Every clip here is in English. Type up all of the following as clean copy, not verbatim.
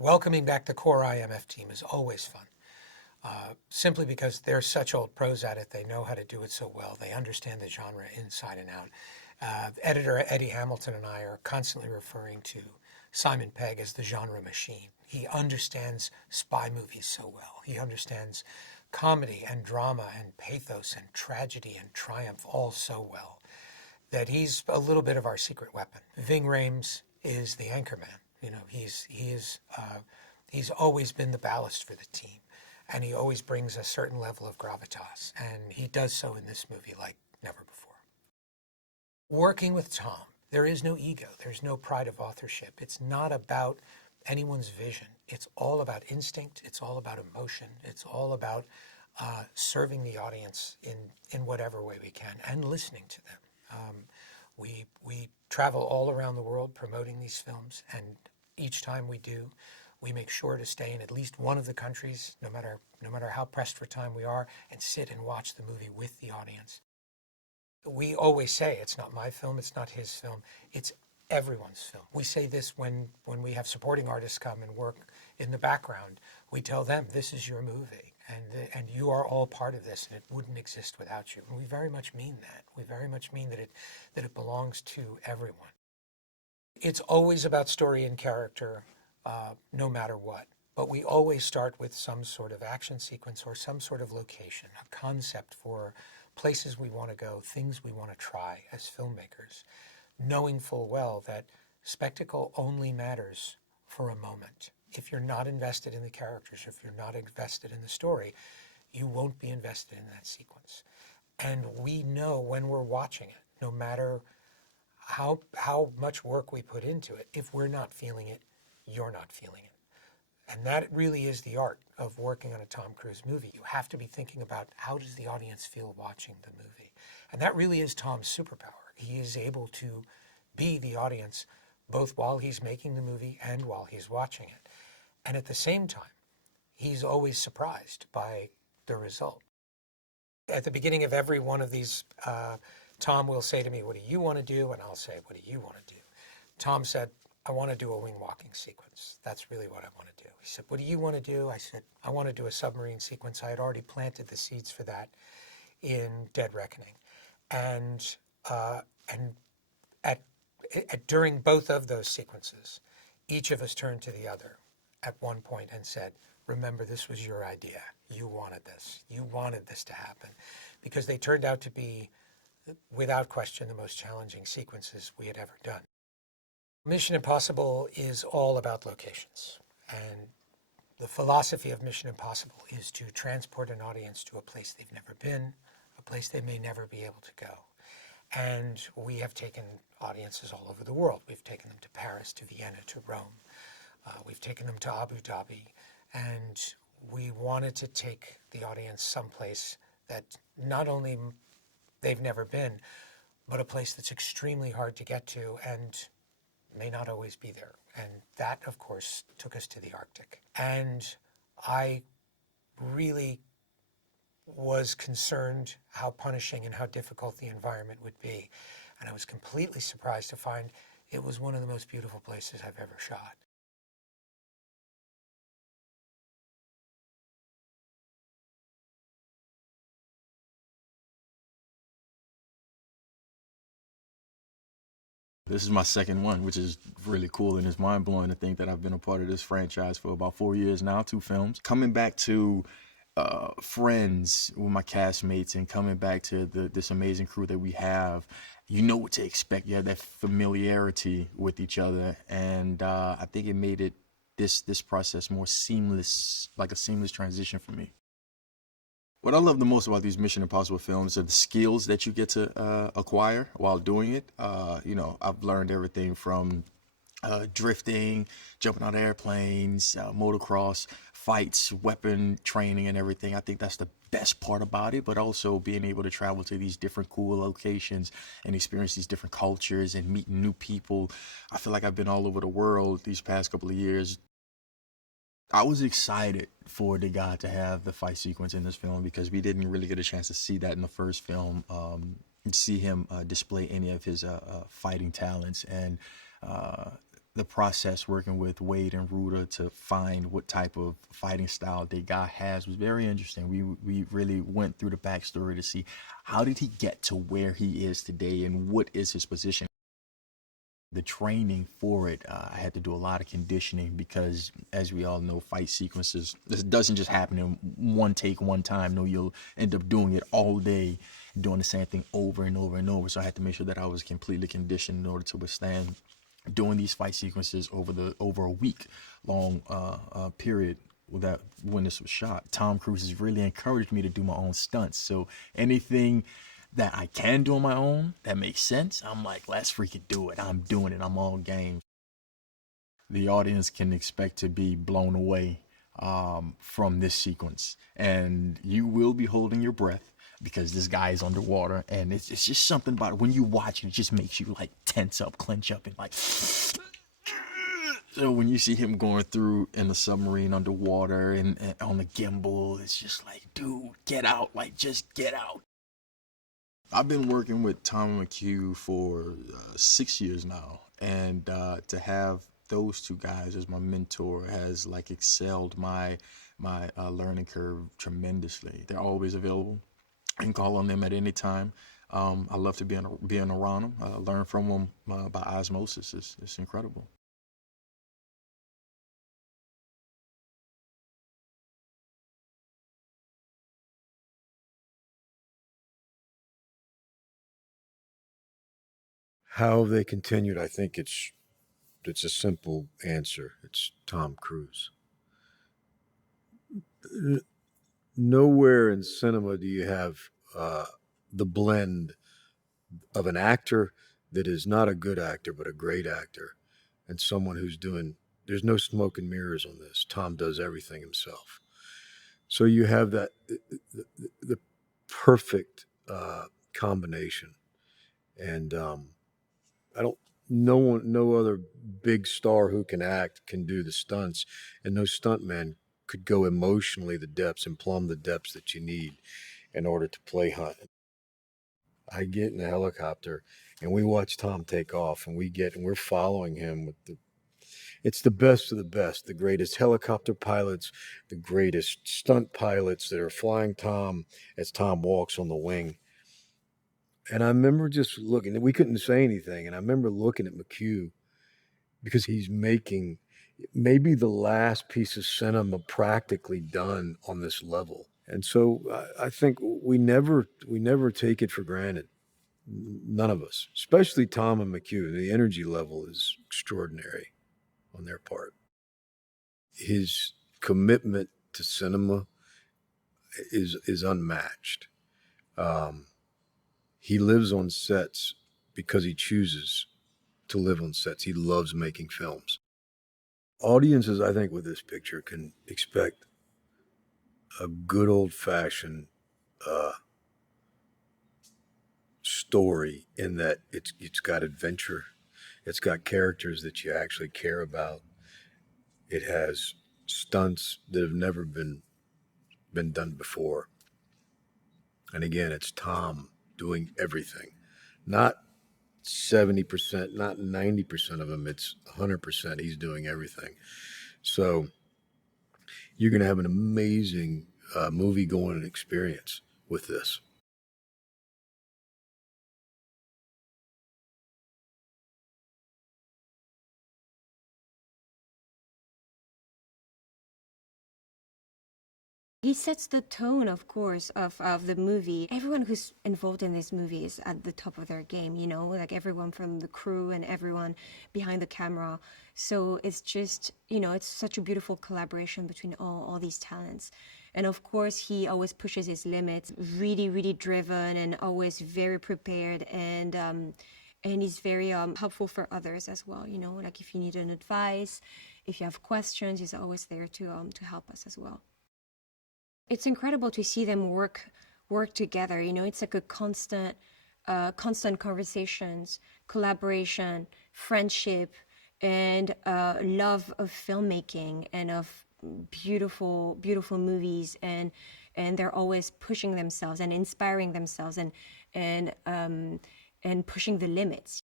welcoming back the core IMF team is always fun. Simply because they're such old pros at it, they know how to do it so well. They understand the genre inside and out. Editor Eddie Hamilton and I are constantly referring to Simon Pegg as the genre machine. He understands spy movies so well. He understands comedy and drama and pathos and tragedy and triumph all so well that he's a little bit of our secret weapon. Ving Rhames is the anchorman. You know, he's always been the ballast for the team, and he always brings a certain level of gravitas, and he does so in this movie like never before. Working with Tom, there is no ego. There's no pride of authorship. It's not about anyone's vision. It's all about instinct. It's all about emotion. It's all about serving the audience in whatever way we can and listening to them. We travel all around the world promoting these films, and each time we do, we make sure to stay in at least one of the countries, no matter how pressed for time we are, and sit and watch the movie with the audience. We always say it's not my film, it's not his film, it's everyone's film. We say this when we have supporting artists come and work in the background. We tell them, this is your movie, and you are all part of this, and it wouldn't exist without you. And we very much mean that. We very much mean that it belongs to everyone. It's always about story and character, no matter what. But we always start with some sort of action sequence or some sort of location, a concept for places we want to go, things we want to try as filmmakers, knowing full well that spectacle only matters for a moment. If you're not invested in the characters, if you're not invested in the story, you won't be invested in that sequence. And we know when we're watching it, no matter how much work we put into it, if we're not feeling it, you're not feeling it. And that really is the art of working on a Tom Cruise movie. You have to be thinking about, how does the audience feel watching the movie? And that really is Tom's superpower. He is able to be the audience both while he's making the movie and while he's watching it. And at the same time, he's always surprised by the result. At the beginning of every one of these, Tom will say to me, what do you want to do? And I'll say, what do you want to do? Tom said, I want to do a wing walking sequence. That's really what I want to do. He said, what do you want to do? I said, I want to do a submarine sequence. I had already planted the seeds for that in Dead Reckoning. And during both of those sequences, each of us turned to the other at one point and said, remember, this was your idea. You wanted this. You wanted this to happen. Because they turned out to be, without question, the most challenging sequences we had ever done. Mission Impossible is all about locations. And the philosophy of Mission Impossible is to transport an audience to a place they've never been, a place they may never be able to go. And we have taken audiences all over the world. We've taken them to Paris, to Vienna, to Rome. We've taken them to Abu Dhabi. And we wanted to take the audience someplace that not only they've never been, but a place that's extremely hard to get to and may not always be there. And that, of course, took us to the Arctic. And I really was concerned how punishing and how difficult the environment would be. And I was completely surprised to find it was one of the most beautiful places I've ever shot. This is my second one, which is really cool, and it's mind-blowing to think that I've been a part of this franchise for about 4 years now, 2 films. Coming back to friends with my castmates and coming back to this amazing crew that we have, you know what to expect. You have that familiarity with each other, and I think it made this process more seamless, like a seamless transition for me. What I love the most about these Mission Impossible films are the skills that you get to acquire while doing it. I've learned everything from drifting, jumping out of airplanes, motocross, fights, weapon training, and everything. I think that's the best part about it, but also being able to travel to these different cool locations and experience these different cultures and meet new people. I feel like I've been all over the world these past couple of years. I was excited for the guy to have the fight sequence in this film because we didn't really get a chance to see that in the first film, see him display any of his fighting talents. And the process working with Wade and Ruda to find what type of fighting style the guy has was very interesting. We really went through the backstory to see how did he get to where he is today and what is his position. The training for it, I had to do a lot of conditioning because, as we all know, fight sequences, this doesn't just happen in one take, one time. No, you'll end up doing it all day, doing the same thing over and over and over. So I had to make sure that I was completely conditioned in order to withstand doing these fight sequences over a week long period that when this was shot. Tom Cruise has really encouraged me to do my own stunts. So anything that I can do on my own that makes sense, I'm like, let's freaking do it. I'm doing it. I'm all game. The audience can expect to be blown away from this sequence, and you will be holding your breath because this guy is underwater, and it's just something about it. When you watch it, it just makes you like tense up, clench up, and like. So when you see him going through in the submarine underwater and on the gimbal, it's just like, dude, get out! Like, just get out! I've been working with Tom McHugh for 6 years now, and to have those two guys as my mentor has like excelled my learning curve tremendously. They're always available. You can call on them at any time. I love to being around them. Learn from them by osmosis. It's incredible. How they continued, I think it's a simple answer. It's Tom Cruise. Nowhere in cinema do you have the blend of an actor that is not a good actor but a great actor, and someone who's doing. There's no smoke and mirrors on this. Tom does everything himself. So you have the perfect combination, and I don't. No other big star who can act can do the stunts, and no stuntman could go emotionally the depths and plumb the depths that you need in order to play hunt. I get in the helicopter, and we watch Tom take off, and we're following him with the. It's the best of the best, the greatest helicopter pilots, the greatest stunt pilots that are flying Tom as Tom walks on the wing. And I remember just looking, we couldn't say anything. And I remember looking at McHugh because he's making maybe the last piece of cinema practically done on this level. And so I think we never take it for granted. None of us, especially Tom and McHugh. The energy level is extraordinary on their part. His commitment to cinema is unmatched. Um, he lives on sets because he chooses to live on sets. He loves making films. Audiences, I think, with this picture can expect a good old fashioned uh, story in that it's got adventure, it's got characters that you actually care about, it has stunts that have never been done before, and again, it's Tom doing everything, not 70%, not 90% of them. It's 100%. He's doing everything. So you're going to have an amazing movie going experience with this. He sets the tone, of course, of the movie. Everyone who's involved in this movie is at the top of their game, you know, like everyone from the crew and everyone behind the camera. So it's just, you know, it's such a beautiful collaboration between all these talents. And of course, he always pushes his limits, really, really driven and always very prepared. And he's very helpful for others as well, you know, like if you need an advice, if you have questions, he's always there to help us as well. It's incredible to see them work together. You know, it's like a constant conversations, collaboration, friendship, and love of filmmaking and of beautiful movies. And they're always pushing themselves and inspiring themselves and pushing the limits.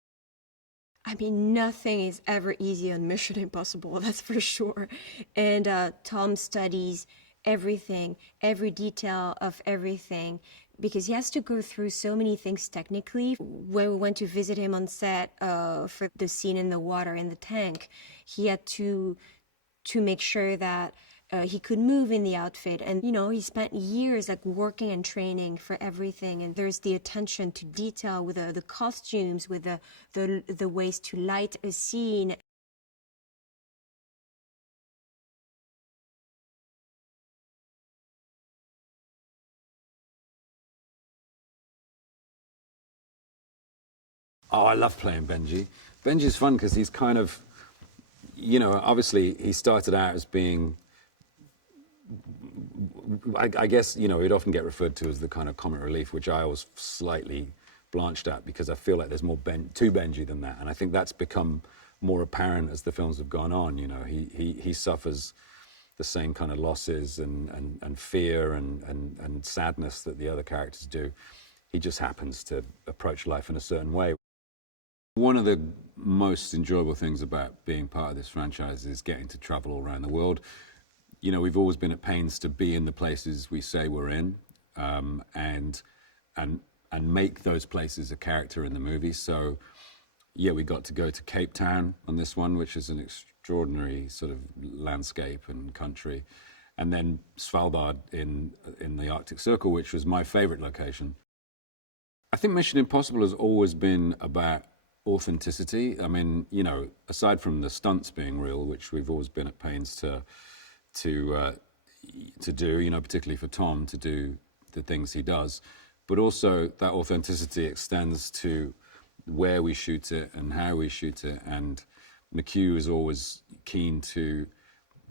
I mean, nothing is ever easy on Mission Impossible, that's for sure. And Tom studies everything, every detail of everything, because he has to go through so many things technically. When we went to visit him on set for the scene in the water in the tank, he had to make sure that he could move in the outfit. And, you know, he spent years like working and training for everything. And there's the attention to detail with the costumes, with the ways to light a scene. Oh, I love playing Benji. Benji's fun because he's kind of, you know, obviously he started out as being, I guess, you know, he'd often get referred to as the kind of comic relief, which I was slightly blanched at because I feel like there's more to Benji than that. And I think that's become more apparent as the films have gone on. You know, he suffers the same kind of losses and fear and sadness that the other characters do. He just happens to approach life in a certain way. One of the most enjoyable things about being part of this franchise is getting to travel all around the world. You know, we've always been at pains to be in the places we say we're in, and make those places a character in the movie. So, yeah, we got to go to Cape Town on this one, which is an extraordinary sort of landscape and country, and then Svalbard in the Arctic Circle, which was my favorite location. I think Mission Impossible has always been about authenticity. I mean, you know, aside from the stunts being real, which we've always been at pains to do, you know, particularly for Tom to do the things he does, but also that authenticity extends to where we shoot it and how we shoot it. And McHugh is always keen to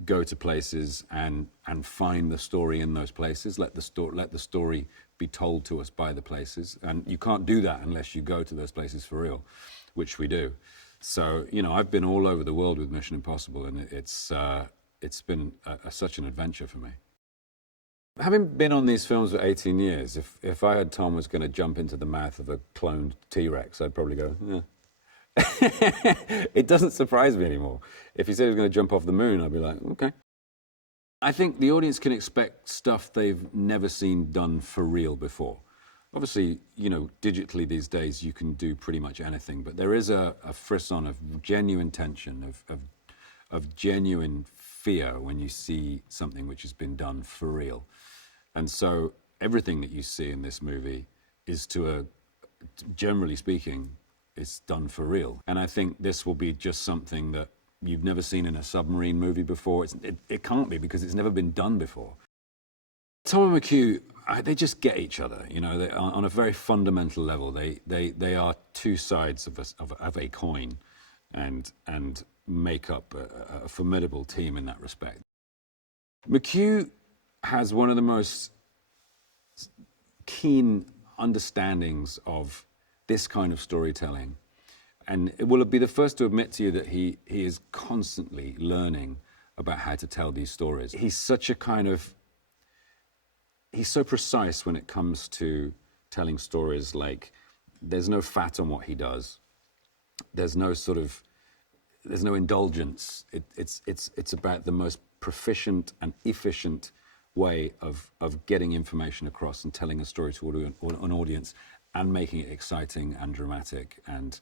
go to places and find the story in those places. Let the story be told to us by the places, and you can't do that unless you go to those places for real, which we do. So, you know, I've been all over the world with Mission Impossible, and it's been such an adventure for me. Having been on these films for 18 years, if I had Tom was going to jump into the mouth of a cloned T-Rex, I'd probably go, yeah. It doesn't surprise me anymore. If he said he was going to jump off the moon, I'd be like, okay. I think the audience can expect stuff they've never seen done for real before. Obviously, you know, digitally these days you can do pretty much anything, but there is a frisson of genuine tension, of genuine fear when you see something which has been done for real. And so everything that you see in this movie is generally speaking, it's done for real. And I think this will be just something that you've never seen in a submarine movie before. It can't be because it's never been done before. Tom and McHugh, they just get each other, you know, on a very fundamental level. They are two sides of a coin and make up a formidable team in that respect. McHugh has one of the most keen understandings of this kind of storytelling. And it will be the first to admit to you that he is constantly learning about how to tell these stories. He's so precise when it comes to telling stories. Like, there's no fat on what he does. There's no indulgence. It's about the most proficient and efficient way of getting information across and telling a story to an audience and making it exciting and dramatic and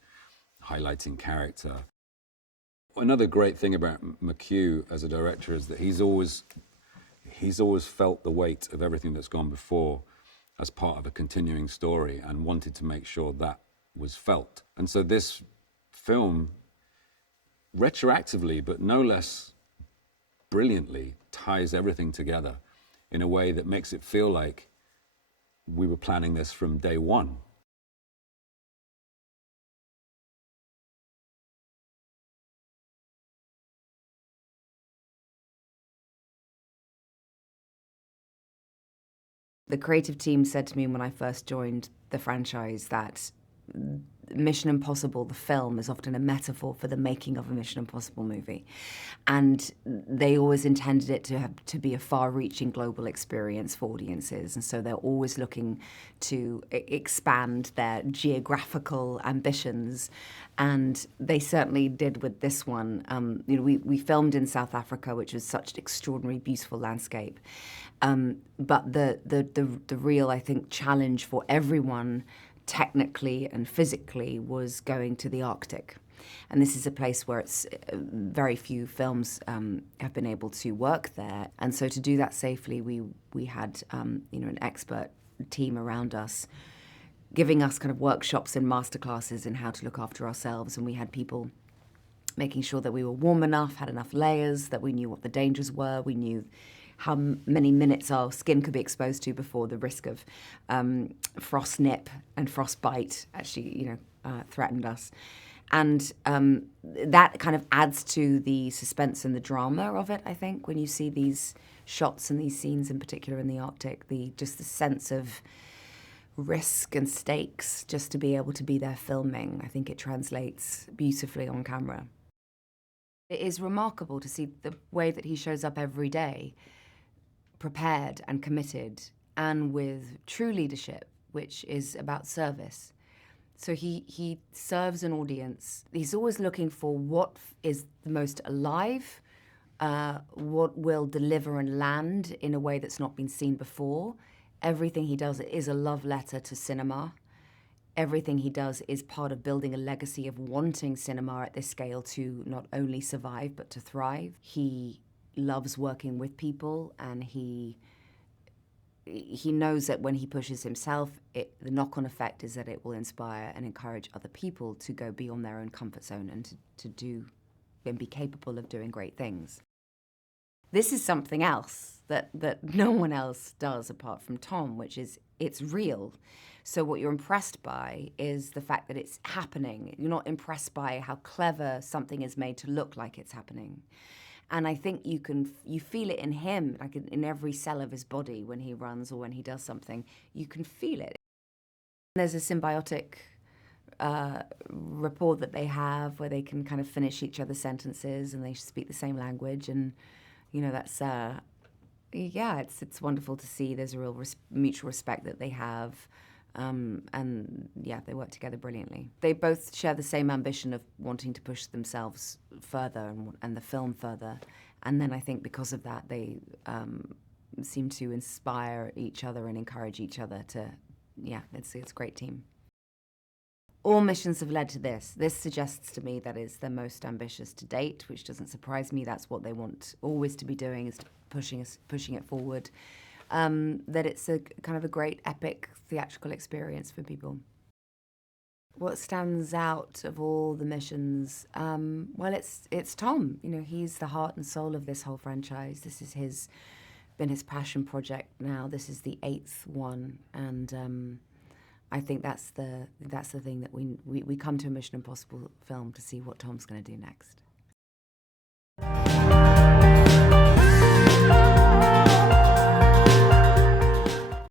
highlighting character. Another great thing about McHugh as a director is that he's always felt the weight of everything that's gone before as part of a continuing story and wanted to make sure that was felt. And so this film, retroactively, but no less brilliantly, ties everything together in a way that makes it feel like we were planning this from day one. The creative team said to me when I first joined the franchise that Mission Impossible, the film, is often a metaphor for the making of a Mission Impossible movie. And they always intended it to be a far-reaching global experience for audiences. And so they're always looking to expand their geographical ambitions. And they certainly did with this one. You know, we filmed in South Africa, which was such an extraordinary, beautiful landscape. But the real, I think, challenge for everyone, technically and physically, was going to the Arctic. And this is a place where it's very few films have been able to work there. And so to do that safely, we had you know, an expert team around us, giving us kind of workshops and masterclasses in how to look after ourselves. And we had people making sure that we were warm enough, had enough layers, that we knew what the dangers were, we knew how many minutes our skin could be exposed to before the risk of frost nip and frostbite actually, you know, threatened us. And that kind of adds to the suspense and the drama of it, I think, when you see these shots and these scenes, in particular in the Arctic, just the sense of risk and stakes just to be able to be there filming. I think it translates beautifully on camera. It is remarkable to see the way that he shows up every day, prepared and committed, and with true leadership, which is about service. So he serves an audience. He's always looking for what is the most alive, what will deliver and land in a way that's not been seen before. Everything he does is a love letter to cinema. Everything he does is part of building a legacy of wanting cinema at this scale to not only survive, but to thrive. He loves working with people, and he knows that when he pushes himself, the knock-on effect is that it will inspire and encourage other people to go beyond their own comfort zone and to do and be capable of doing great things. This is something else that no one else does apart from Tom, which is it's real. So what you're impressed by is the fact that it's happening. You're not impressed by how clever something is made to look like it's happening. And I think you feel it in him, like in every cell of his body when he runs or when he does something. You can feel it. There's a symbiotic rapport that they have where they can kind of finish each other's sentences and they speak the same language. And, you know, that's, yeah, it's wonderful to see. There's a real mutual respect that they have. And yeah, they work together brilliantly. They both share the same ambition of wanting to push themselves further and the film further. And then I think because of that, they seem to inspire each other and encourage each other to, yeah, it's a great team. All missions have led to this. This suggests to me that it's the most ambitious to date, which doesn't surprise me. That's what they want always to be doing, is pushing it forward. That it's a kind of a great epic theatrical experience for people. What stands out of all the missions? Well, it's Tom. You know, he's the heart and soul of this whole franchise. This is been his passion project now. This is the 8th one, and I think that's the thing that we come to a Mission Impossible film to see what Tom's going to do next.